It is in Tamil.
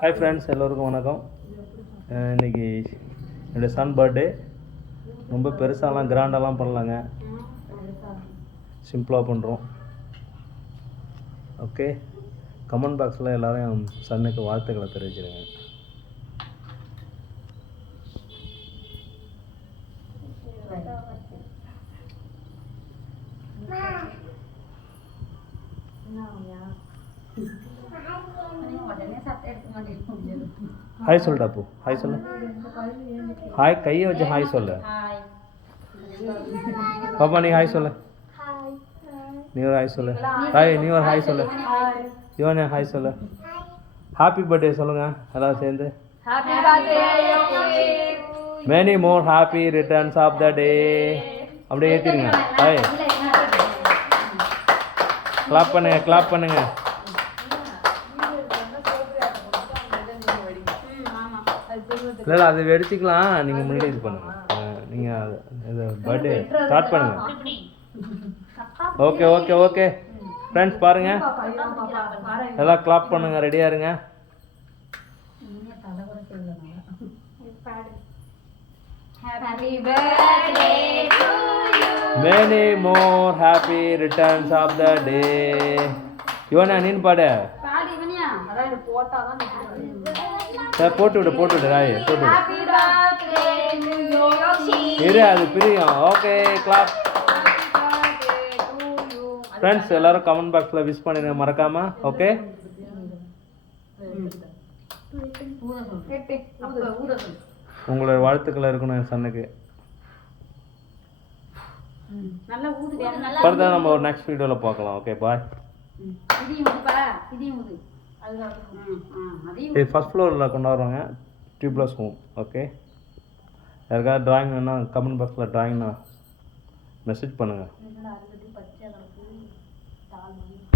ஹாய் ஃப்ரெண்ட்ஸ், எல்லோருக்கும் வணக்கம். இன்றைக்கி என்னுடைய சன் பர்த்டே. ரொம்ப பெருசாலாம் கிராண்டாலாம் பண்ணலாங்க, சிம்பிளாக பண்ணுறோம். ஓகே, கமெண்ட் பாக்ஸில் எல்லோரும் சன்னுக்கு வாழ்த்துக்களை தெரிவிச்சிருங்க. ஹாய் சொல்லு டாப்பு, ஹாய் சொல்லு. ஹாய் கையை வச்சு ஹாய் சொல்லு. பாப்பா நீ ஹாய் சொல்லு. நீ ஒரு ஹாய் சொல்லு. ஹாய் நீ ஒரு ஹாய் சொல்லு. யுவனே ஹாய் சொல்லு. ஹாப்பி பர்த்டே சொல்லுங்க எல்லாரும் சேர்ந்து. Many more happy returns of the day. அப்படியே ஏற்றிடுங்க. ஹாய் கிளாப் பண்ணுங்க, கிளாப் பண்ணுங்க. இல்லை அது வெடிச்சிக்கலாம், நீங்கள் முன்னாடி இது பண்ணுங்கள். நீங்கள் இது பர்த்டே ஸ்டார்ட் பண்ணுங்கள். ஓகே ஓகே ஓகே ஃப்ரெண்ட்ஸ், பாருங்கள் எல்லாம் கிளாப் பண்ணுங்கள், ரெடியாக இருங்க. Many more happy returns of the day. Yuvana நீன் பாடு. போட்டு விடு ராய், போட்டு இரு, அது பிரியும். Okay clap. ஃப்ரெண்ட்ஸ் எல்லாரும் கமெண்ட் பாக்ஸில் விஷ் பண்ணிடுங்க மறக்காம. ஓகே, உங்களோட வாழ்த்துக்கள் இருக்கணும் என் சன்னுக்கு. ஃபர்தர் நம்ம ஒரு நெக்ஸ்ட் வீடியோவில் பார்க்கலாம். Okay bye. இது ஃபஸ்ட் ஃப்ளோரில் கொண்டாடுறாங்க, டியூப்லெஸ் ஹோம். ஓகே, யாருக்காவது ட்ராயிங் வேணால் கமெண்ட் பாக்ஸில் ட்ராயிங்னா மெசேஜ் பண்ணுங்கள்.